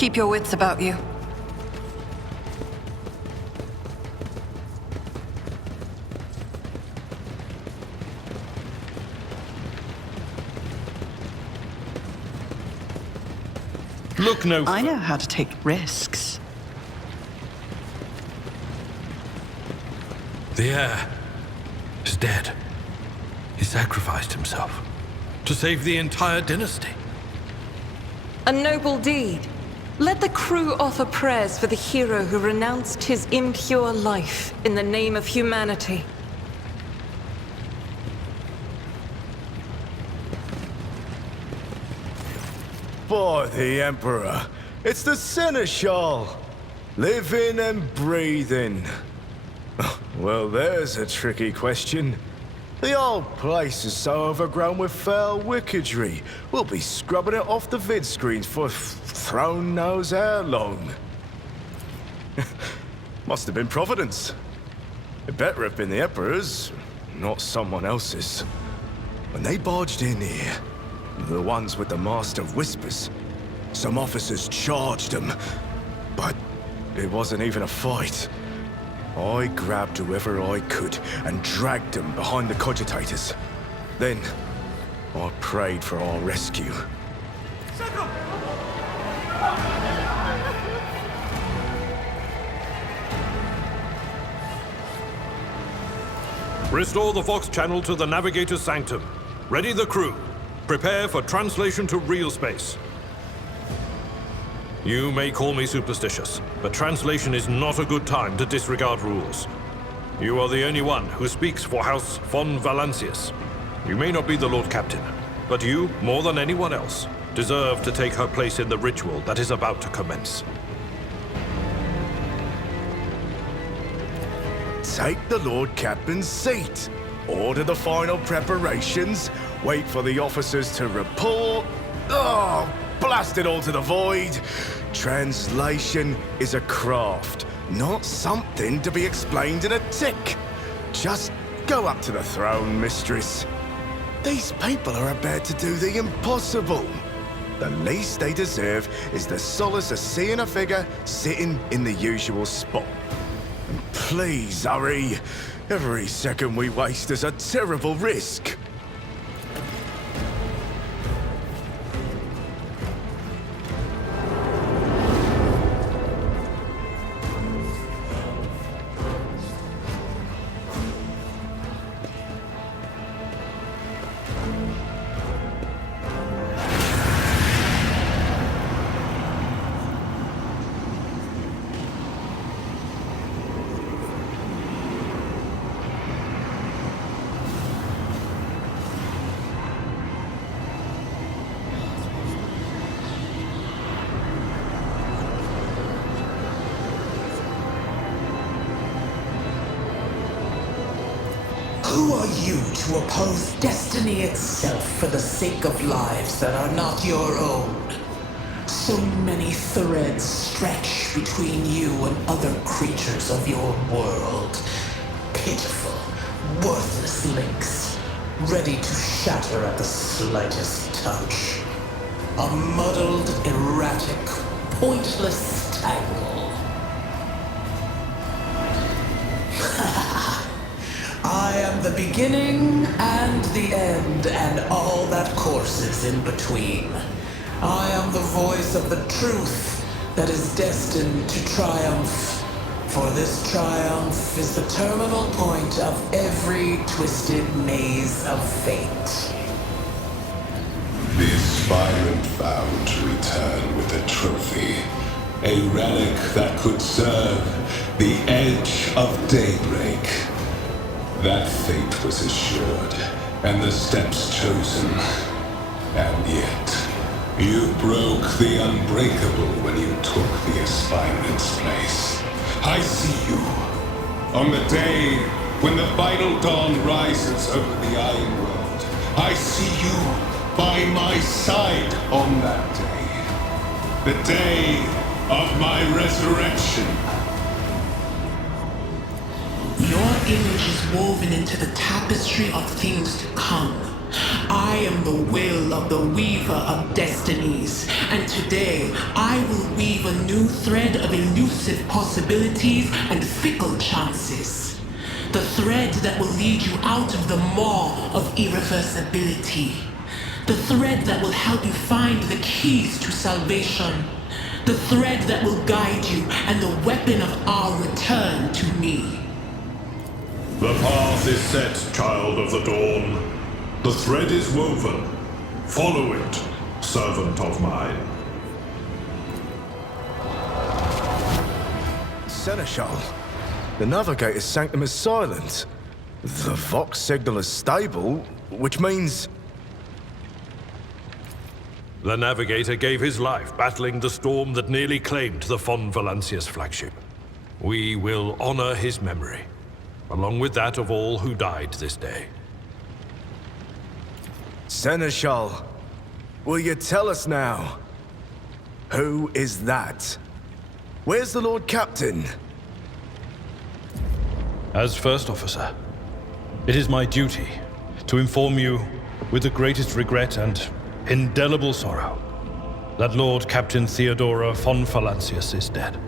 Keep your wits about you. Look no I know how to take risks. The heir is dead. He sacrificed himself to save the entire dynasty. A noble deed. Let the crew offer prayers for the hero who renounced his impure life in the name of humanity. By the Emperor, it's the Seneschal! Living and breathing. Well, there's a tricky question. The old place is so overgrown with foul wickedry, we'll be scrubbing it off the vid screens for throne knows how long. Must have been Providence. It better have been the Emperor's, not someone else's. When they barged in here, the ones with the Master of Whispers, some officers charged them, but it wasn't even a fight. I grabbed whoever I could and dragged them behind the cogitators. Then, I prayed for our rescue. Restore the Vox channel to the Navigator's Sanctum. Ready the crew. Prepare for translation to real space. You may call me superstitious, but translation is not a good time to disregard rules. You are the only one who speaks for House von Valancius. You may not be the Lord Captain, but you, more than anyone else, deserve to take her place in the ritual that is about to commence. Take the Lord Captain's seat. Order the final preparations. Wait for the officers to report. Oh, blast it all to the void. Translation is a craft, not something to be explained in a tick. Just go up to the throne, mistress. These people are about to do the impossible. The least they deserve is the solace of seeing a figure sitting in the usual spot. And please hurry. Every second we waste is a terrible risk. Who are you to oppose destiny itself for the sake of lives that are not your own? So many threads stretch between you and other creatures of your world. Pitiful, worthless links, ready to shatter at the slightest touch. A muddled, erratic, pointless tangle. I am the beginning and the end and all that courses in between. I am the voice of the truth that is destined to triumph. For this triumph is the terminal point of every twisted maze of fate. The aspirant vowed to return with a trophy. A relic that could serve the edge of daybreak. That fate was assured, and the steps chosen. And yet, you broke the unbreakable when you took the aspirant's place. I see you. On the day when the final dawn rises over the Iron World, I see you by my side on that day. The day of my resurrection. Your image is woven into the tapestry of things to come. I I am the will of the Weaver of Destinies, and today I will weave a new thread of elusive possibilities and fickle chances. The thread that will lead you out of the maw of irreversibility. The thread that will help you find the keys to salvation. The thread that will guide you and the weapon of our return to me. The path is set, child of the dawn. The thread is woven. Follow it, servant of mine. Seneschal, the Navigator's sanctum is silent. The Vox signal is stable, which means... The Navigator gave his life battling the storm that nearly claimed the Von Valancius flagship. We will honor his memory, along with that of all who died this day. Seneschal, will you tell us now? Who is that? Where's the Lord Captain? As First Officer, it is my duty to inform you, with the greatest regret and indelible sorrow, that Lord Captain Theodora von Valancius is dead.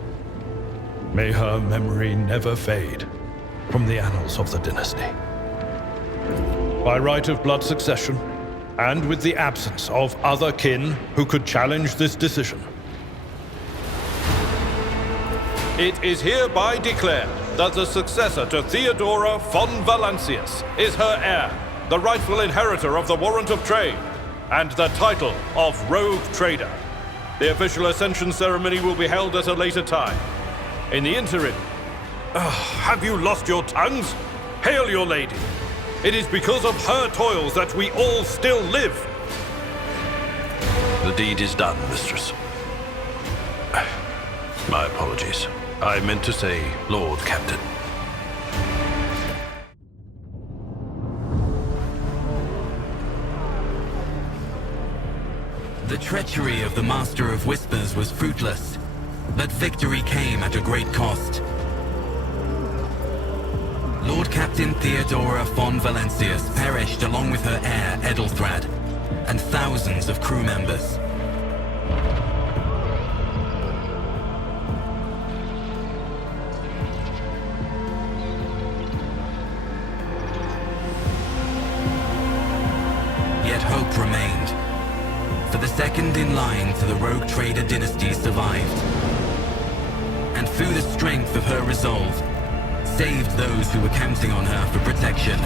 May her memory never fade from the annals of the dynasty. By right of blood succession, and with the absence of other kin who could challenge this decision, It is hereby declared that the successor to Theodora von Valancius is her heir, the rightful inheritor of the Warrant of Trade, and the title of Rogue Trader. The official ascension ceremony will be held at a later time. In the interim, have you lost your tongues? Hail your lady. It is because of her toils that we all still live. The deed is done, mistress. My apologies. I meant to say Lord Captain. The treachery of the Master of Whispers was fruitless, but victory came at a great cost. Lord Captain Theodora von Valancius perished along with her heir, Edelthrad, and thousands of crew members. Yet hope remained, for the second in line to the Rogue Trader dynasty survived, and through the strength of her resolve, saved those who were counting on her for protection.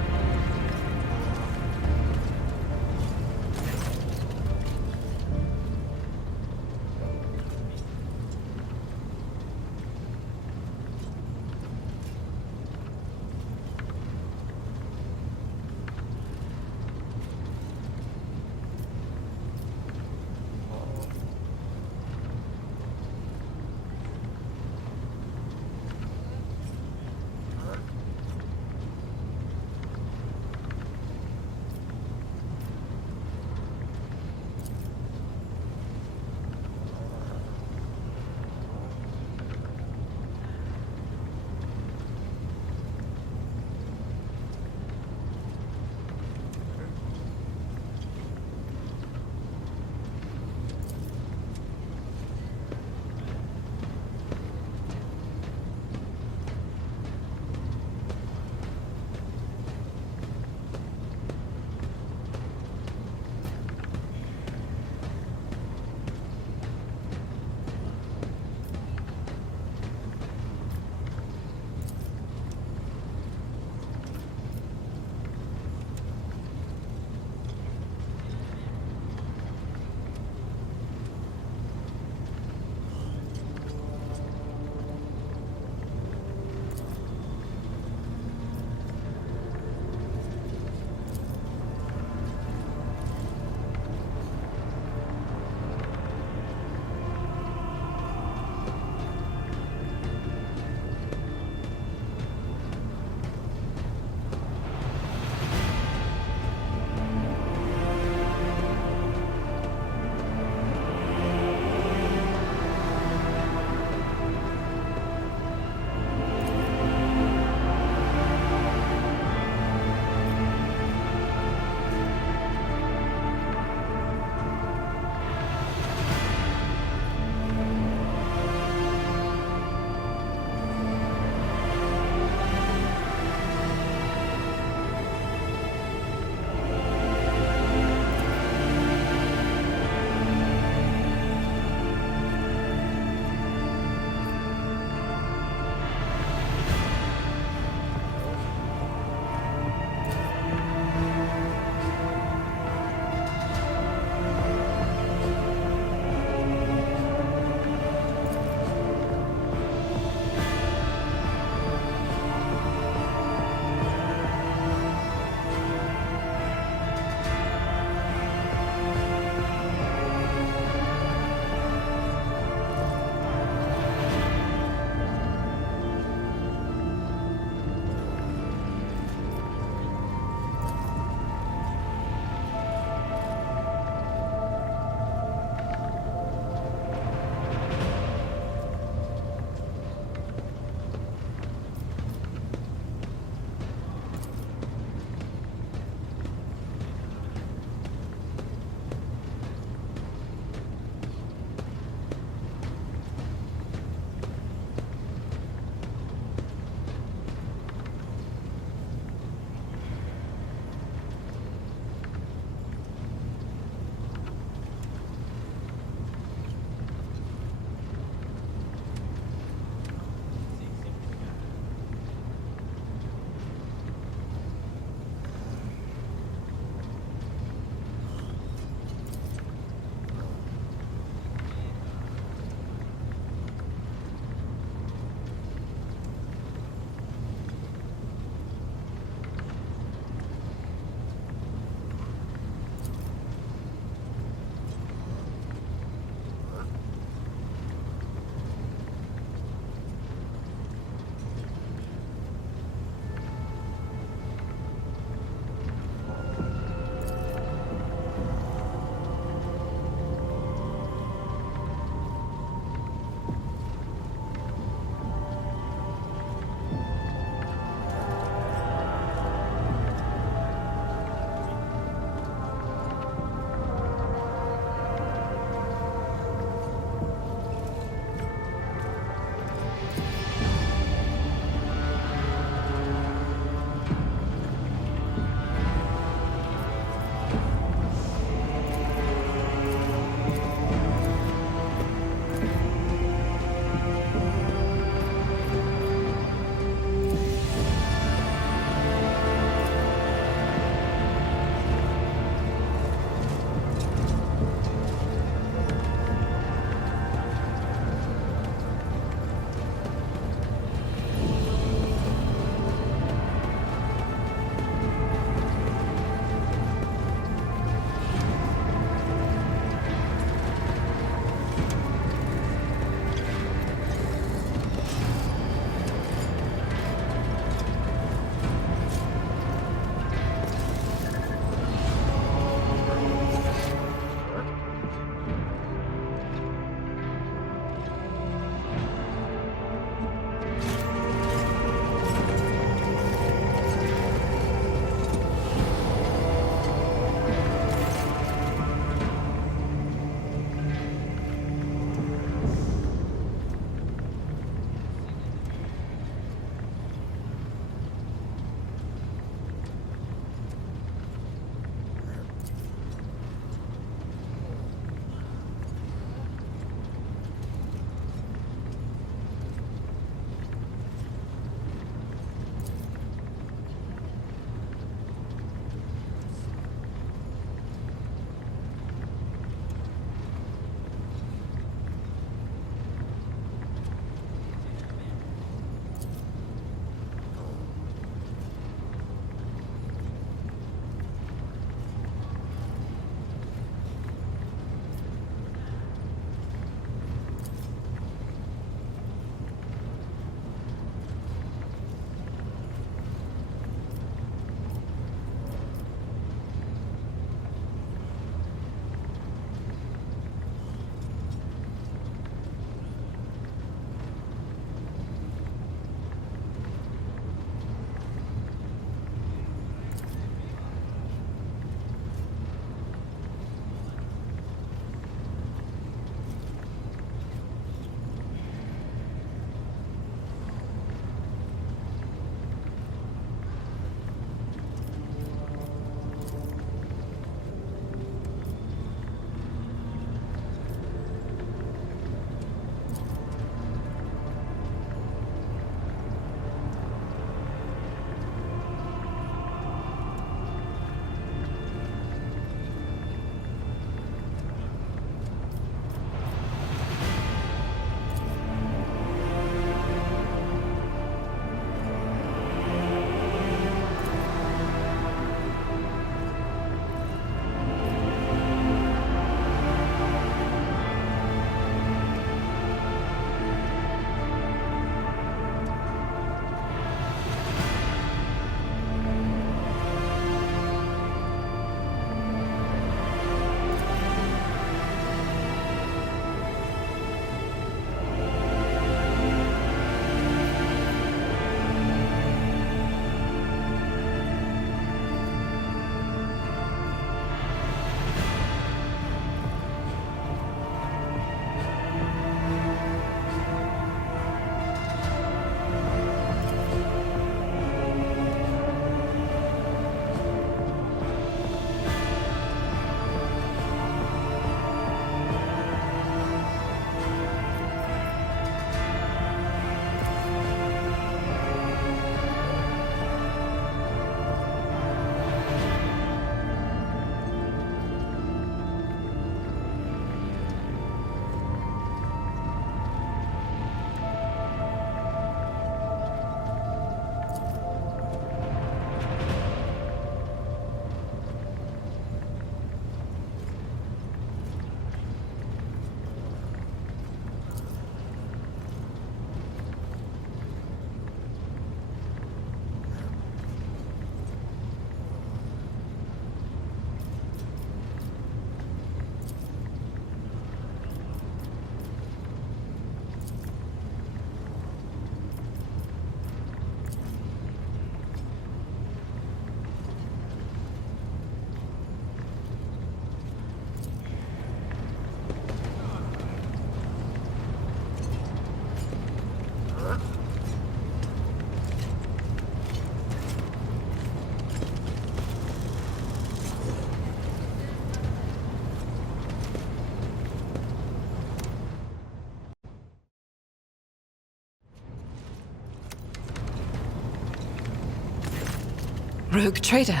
Rogue trader.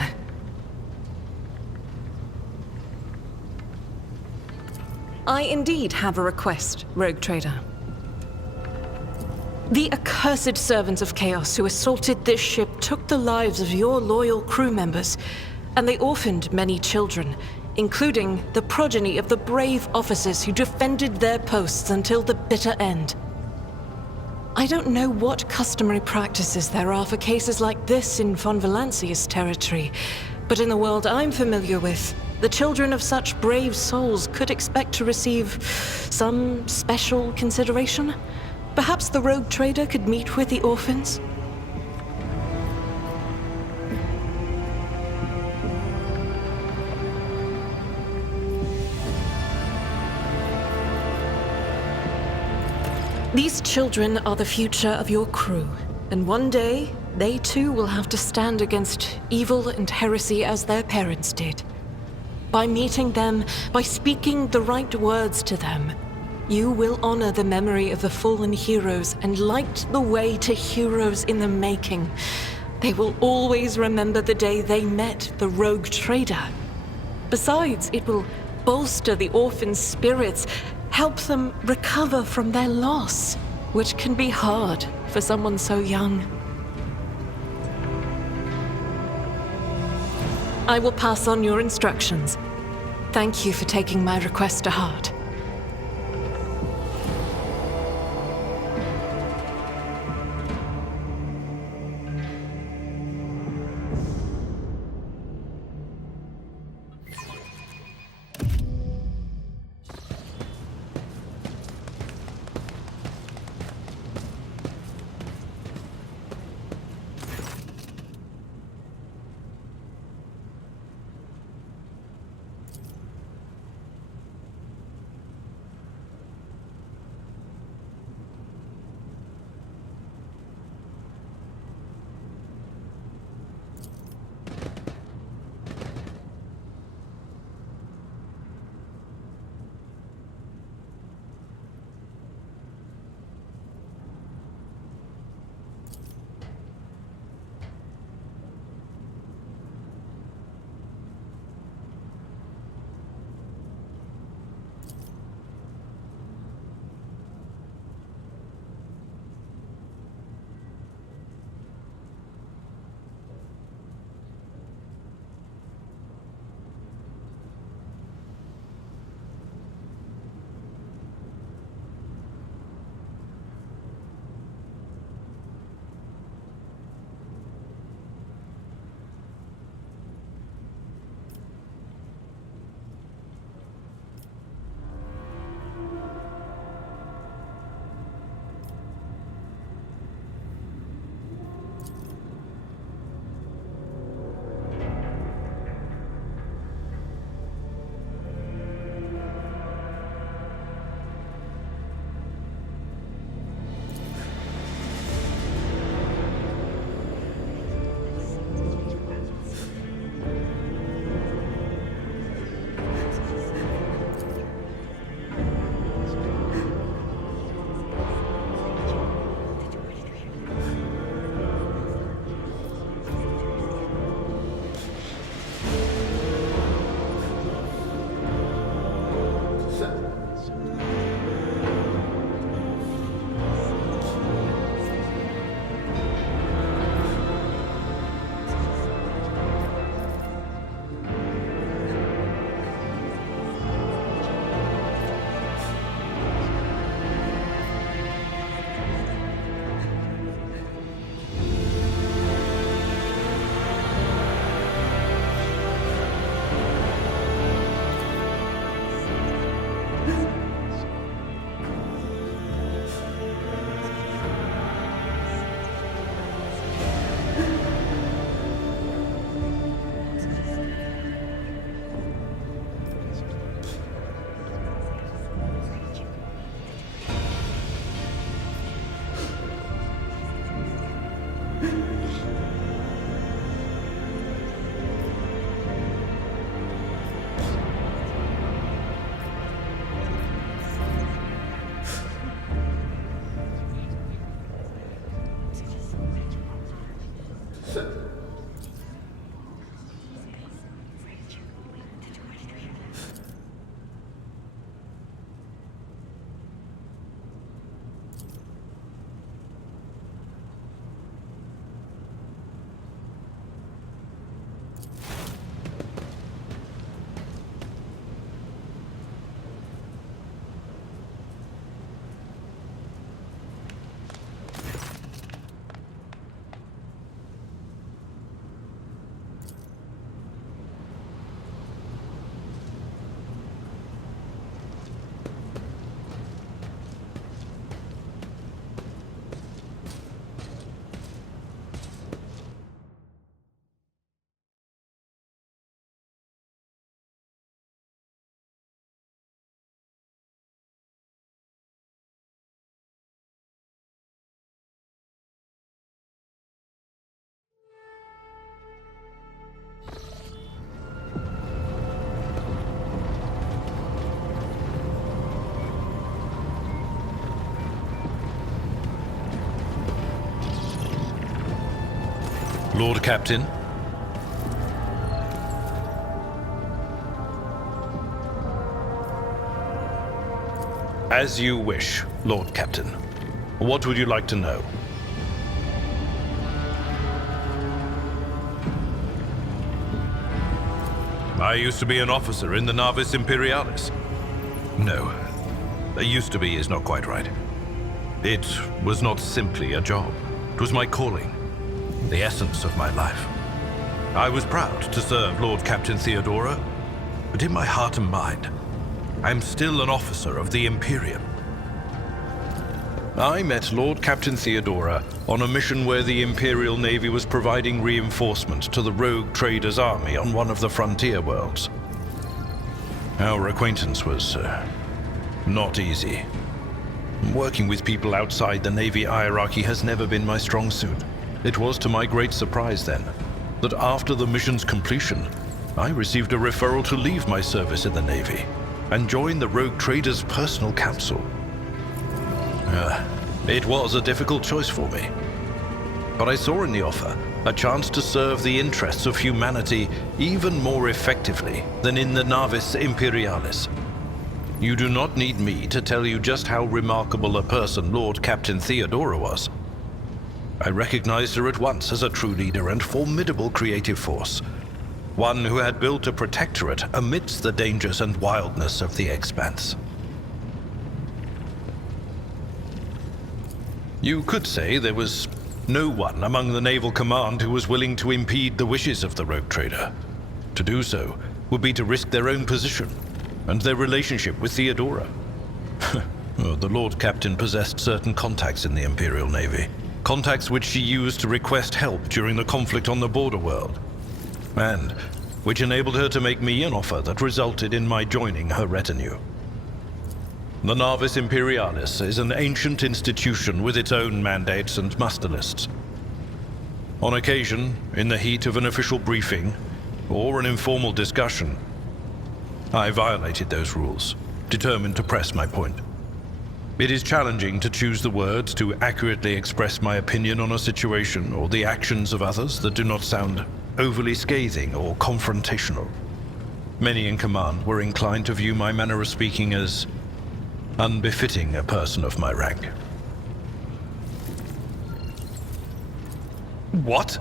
I indeed have a request, Rogue Trader. The accursed servants of Chaos who assaulted this ship took the lives of your loyal crew members, and they orphaned many children, including the progeny of the brave officers who defended their posts until the bitter end. I don't know what customary practices there are for cases like this in Von Valancius territory, but in the world I'm familiar with, the children of such brave souls could expect to receive some special consideration. Perhaps the Rogue Trader could meet with the orphans? These children are the future of your crew, and one day, they too will have to stand against evil and heresy as their parents did. By meeting them, by speaking the right words to them, you will honor the memory of the fallen heroes and light the way to heroes in the making. They will always remember the day they met the Rogue Trader. Besides, it will bolster the orphans' spirits, help them recover from their loss, which can be hard for someone so young. I will pass on your instructions. Thank you for taking my request to heart. Lord Captain. As you wish, Lord Captain. What would you like to know? I used to be an officer in the Navis Imperialis. No, used to be is not quite right. It was not simply a job. It was my calling, the essence of my life. I was proud to serve Lord Captain Theodora, but in my heart and mind, I am still an officer of the Imperium. I met Lord Captain Theodora on a mission where the Imperial Navy was providing reinforcement to the rogue traders' army on one of the frontier worlds. Our acquaintance was not easy. Working with people outside the Navy hierarchy has never been my strong suit. It was to my great surprise then that after the mission's completion, I received a referral to leave my service in the Navy and join the rogue traders' personal council. It was a difficult choice for me, but I saw in the offer a chance to serve the interests of humanity even more effectively than in the Navis Imperialis. You do not need me to tell you just how remarkable a person Lord Captain Theodora was. I recognized her at once as a true leader and formidable creative force, one who had built a protectorate amidst the dangers and wildness of the Expanse. You could say there was no one among the naval command who was willing to impede the wishes of the rogue trader. To do so would be to risk their own position and their relationship with Theodora. The Lord Captain possessed certain contacts in the Imperial Navy, contacts which she used to request help during the conflict on the border world, and which enabled her to make me an offer that resulted in my joining her retinue. The Navis Imperialis is an ancient institution with its own mandates and muster lists. On occasion, in the heat of an official briefing or an informal discussion, I violated those rules, determined to press my point. It is challenging to choose the words to accurately express my opinion on a situation or the actions of others that do not sound overly scathing or confrontational. Many in command were inclined to view my manner of speaking as unbefitting a person of my rank. What?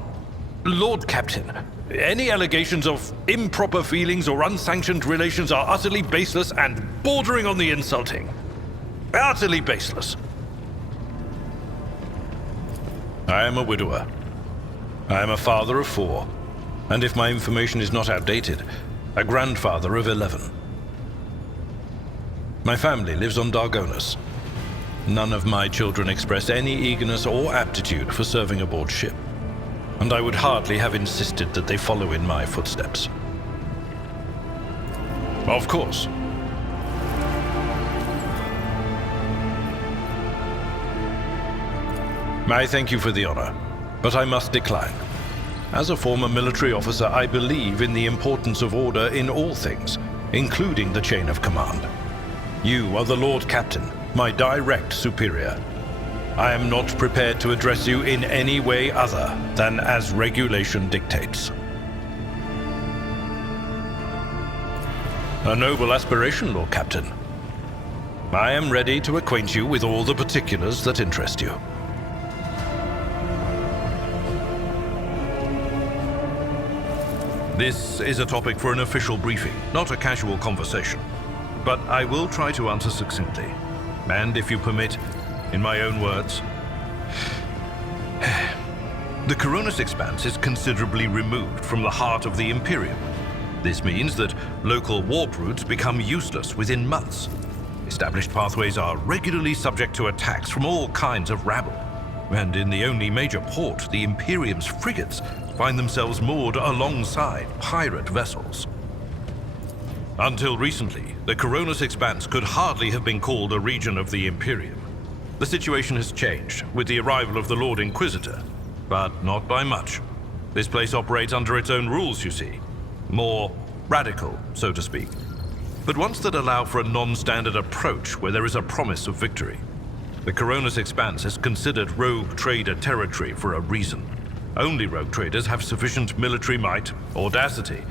Lord Captain, any allegations of improper feelings or unsanctioned relations are utterly baseless and bordering on the insulting. Utterly baseless. I am a widower. I am a father of 4, and if my information is not outdated, a grandfather of 11. My family lives on Dargonus. None of my children express any eagerness or aptitude for serving aboard ship, and I would hardly have insisted that they follow in my footsteps. Of course. I thank you for the honor, but I must decline. As a former military officer, I believe in the importance of order in all things, including the chain of command. You are the Lord Captain, my direct superior. I am not prepared to address you in any way other than as regulation dictates. A noble aspiration, Lord Captain. I am ready to acquaint you with all the particulars that interest you. This is a topic for an official briefing, not a casual conversation. But I will try to answer succinctly. And if you permit, in my own words, the Coronis Expanse is considerably removed from the heart of the Imperium. This means that local warp routes become useless within months. Established pathways are regularly subject to attacks from all kinds of rabble. And in the only major port, the Imperium's frigates find themselves moored alongside pirate vessels. Until recently, the Coronis Expanse could hardly have been called a region of the Imperium. The situation has changed with the arrival of the Lord Inquisitor, but not by much. This place operates under its own rules, you see. More radical, so to speak. But ones that allow for a non-standard approach where there is a promise of victory. The Coronis Expanse is considered rogue trader territory for a reason. Only rogue traders have sufficient military might, audacity,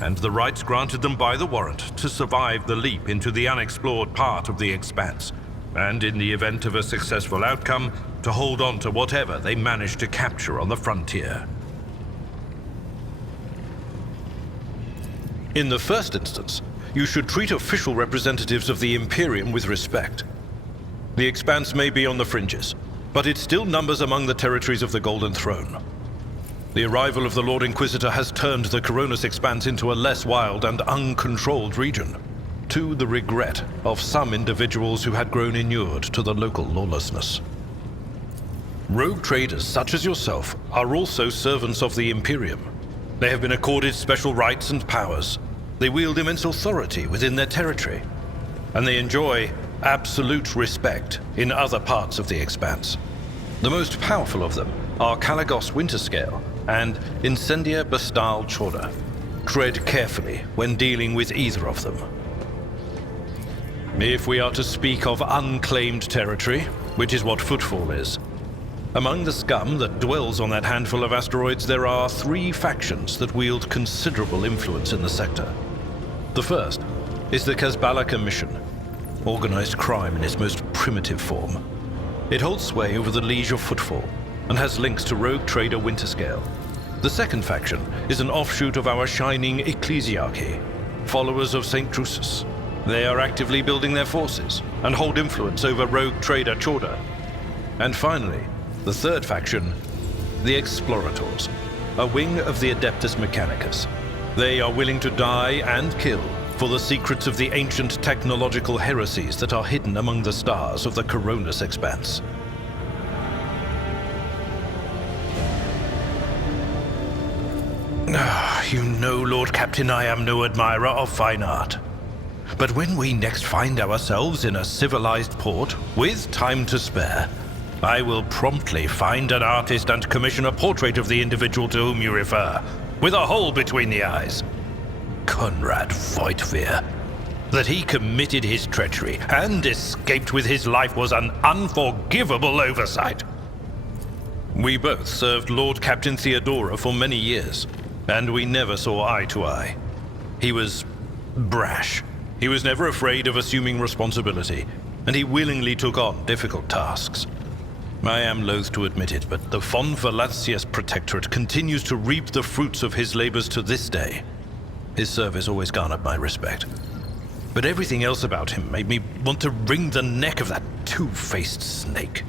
and the rights granted them by the warrant to survive the leap into the unexplored part of the Expanse, and in the event of a successful outcome, to hold on to whatever they manage to capture on the frontier. In the first instance, you should treat official representatives of the Imperium with respect. The Expanse may be on the fringes, but it still numbers among the territories of the Golden Throne. The arrival of the Lord Inquisitor has turned the Coronis Expanse into a less wild and uncontrolled region, to the regret of some individuals who had grown inured to the local lawlessness. Rogue traders such as yourself are also servants of the Imperium. They have been accorded special rights and powers. They wield immense authority within their territory, and they enjoy absolute respect in other parts of the Expanse. The most powerful of them are Kalagos Winterscale and Incendia Bastal Chorda. Tread carefully when dealing with either of them. If we are to speak of unclaimed territory, which is what Footfall is, among the scum that dwells on that handful of asteroids, there are 3 factions that wield considerable influence in the sector. The first is the Kazbalaka Mission, organized crime in its most primitive form. It holds sway over the Liege of Footfall and has links to rogue trader Winterscale. The second faction is an offshoot of our shining ecclesiarchy, followers of St. Drusus. They are actively building their forces and hold influence over rogue trader Chorda. And finally, the third faction, the Explorators, a wing of the Adeptus Mechanicus. They are willing to die and kill for the secrets of the ancient technological heresies that are hidden among the stars of the Coronis Expanse. You know, Lord Captain, I am no admirer of fine art. But when we next find ourselves in a civilized port, with time to spare, I will promptly find an artist and commission a portrait of the individual to whom you refer, with a hole between the eyes. Conrad Voigtveer. That he committed his treachery and escaped with his life was an unforgivable oversight. We both served Lord Captain Theodora for many years, and we never saw eye to eye. He was brash. He was never afraid of assuming responsibility, and he willingly took on difficult tasks. I am loath to admit it, but the Von Valancius Protectorate continues to reap the fruits of his labors to this day. His service always garnered my respect. But everything else about him made me want to wring the neck of that two-faced snake.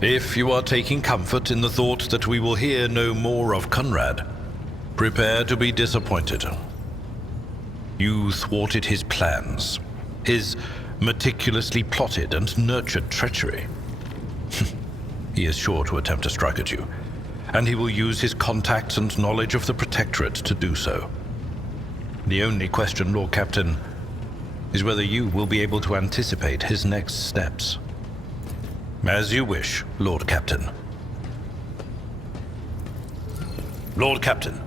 If you are taking comfort in the thought that we will hear no more of Conrad, prepare to be disappointed. You thwarted his plans, his meticulously plotted and nurtured treachery. He is sure to attempt to strike at you, and he will use his contacts and knowledge of the Protectorate to do so. The only question, Lord Captain, is whether you will be able to anticipate his next steps. As you wish, Lord Captain. Lord Captain.